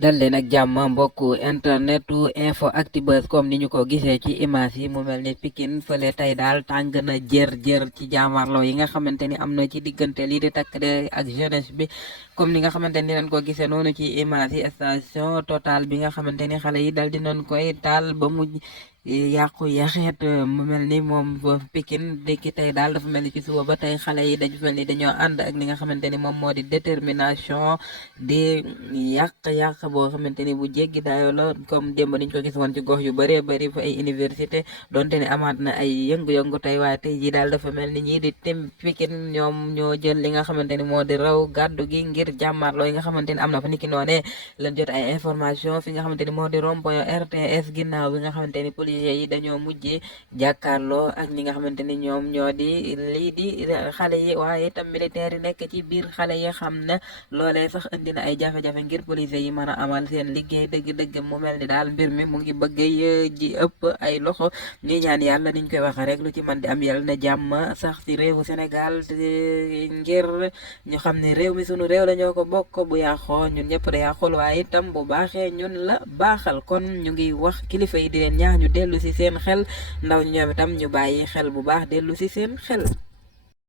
dal leen ak jàmm mbokku internetu info Actubuzz comme ni ñu ko gisee ci image yi mu mel ni Pikine fële tey daal tàng na jër ci jaamarloo yi nga xamante ni am na ci diggante lii di takk der ak jeunesse bi comme ni nga xamante ni leen ko gisee noonu ci image yi station Total bi nga xamante ni xale yi dal di nañ koy taal ba mu yàqu yaxeet mu mel ni moom Pikine dëkki tey daal dafa mel ni ci suba ba tey xale yi dañu mel ni dañoo ànd ak li nga xamante ni moom moo di détermination di yàq boo xamante ni bu jéggi daayoo la comme démb niñ ko gis woon ci gox yu bëree bëri fa ay université donte ni amaat na ay yëngu-yëngu tey waaye tey ji daal dafa mel ni ñii di tim Pikine ñoom ñoo jël li nga xamante ni moo di raw gàddu gi ngir jàmmarloo yi nga xamante ni am na fa niki noonee lañ jot ay information fi nga xamante ni moo di rond-point RTS ginnaaw bi nga xamante ni policiers yi dañoo mujjee jàkkaarloo ak ñi nga xamante ni ñoom ñoo di lii di xale yi waaye itam militaire yi nekk ci biir xale yi xam ne loolee sax indi na ay jafe-jafe ngir policiers yi mën a amal seen liggéey dëgg-dëgg mu mel ni daal mbir mi mu ngi bëgg ji ëpp ay loxo ñuy ñaan yàlla niñ koy waxee rek lu ci mën di am yàlla na jàmm sax ci réewu Sénégal ngir ñu xam ne réew mi sunu réew la ñoo ko bokk bu yàqoo ñun ñëpp da yàqul waaye itam bu baaxee ñun la baaxal kon ñu ngi wax kilifa yi di leen ñaax ñu dellu ci seen xel ndaw ñi ñoom itam ñu bàyyi xel bu baax dellu ci seen xel